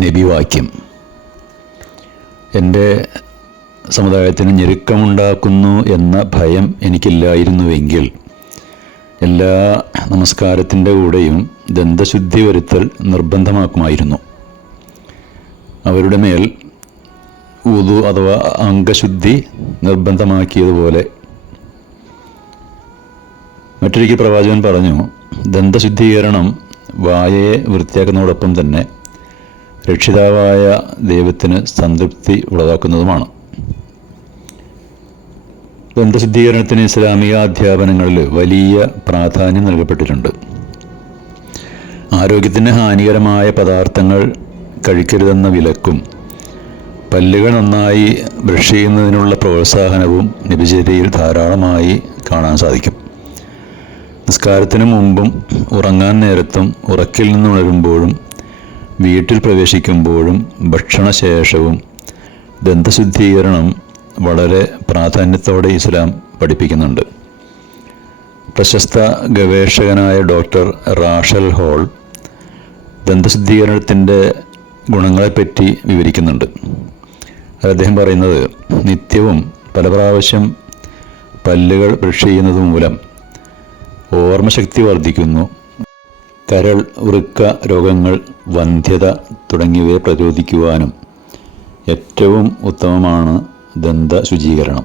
നബിവാക്യം. എൻ്റെ സമുദായത്തിന് ഞെരുക്കമുണ്ടാക്കുന്നു എന്ന ഭയം എനിക്കില്ലായിരുന്നുവെങ്കിൽ എല്ലാ നമസ്കാരത്തിൻ്റെ കൂടെയും ദന്തശുദ്ധി വരുത്തൽ നിർബന്ധമാക്കുമായിരുന്നു. അവരുടെ മേൽ വുദു അഥവാ അംഗശുദ്ധി നിർബന്ധമാക്കിയതുപോലെ. മറ്റൊരിക്കൽ പ്രവാചകൻ പറഞ്ഞു, ദന്തശുദ്ധീകരണം വായയെ വൃത്തിയാക്കുന്നതോടൊപ്പം തന്നെ രക്ഷിതാവായ ദൈവത്തിന് സംതൃപ്തി ഉളവാക്കുന്നതുമാണ്. ദന്തശുദ്ധീകരണത്തിന് ഇസ്ലാമിക അധ്യാപനങ്ങളിൽ വലിയ പ്രാധാന്യം നൽകപ്പെട്ടിട്ടുണ്ട്. ആരോഗ്യത്തിന് ഹാനികരമായ പദാർത്ഥങ്ങൾ കഴിക്കരുതെന്ന വിലക്കും പല്ലുകൾ നന്നായി ബ്രഷ് ചെയ്യുന്നതിനുള്ള പ്രോത്സാഹനവും നബിചര്യയിൽ ധാരാളമായി കാണാൻ സാധിക്കും. നിസ്കാരത്തിന് മുമ്പും ഉറങ്ങാൻ നേരത്തും ഉറക്കിൽ നിന്ന് ഉണരുമ്പോഴും വീട്ടിൽ പ്രവേശിക്കുമ്പോഴും ഭക്ഷണശേഷവും ദന്തശുദ്ധീകരണം വളരെ പ്രാധാന്യത്തോടെ ഇസ്ലാം പഠിപ്പിക്കുന്നുണ്ട്. പ്രശസ്ത ഗവേഷകനായ ഡോക്ടർ റാഷൽ ഹോൾ ദന്തശുദ്ധീകരണത്തിൻ്റെ ഗുണങ്ങളെപ്പറ്റി വിവരിക്കുന്നുണ്ട്. അദ്ദേഹം പറയുന്നത്, നിത്യവും പല പ്രാവശ്യം പല്ലുകൾ ബ്രഷ് ചെയ്യുന്നത് മൂലം ഓർമ്മശക്തി വർദ്ധിക്കുന്നു, കരൾ, വൃക്ക രോഗങ്ങൾ, വന്ധ്യത തുടങ്ങിയവയെ പ്രതിരോധിക്കുവാനും ഏറ്റവും ഉത്തമമാണ് ദന്തശുചീകരണം.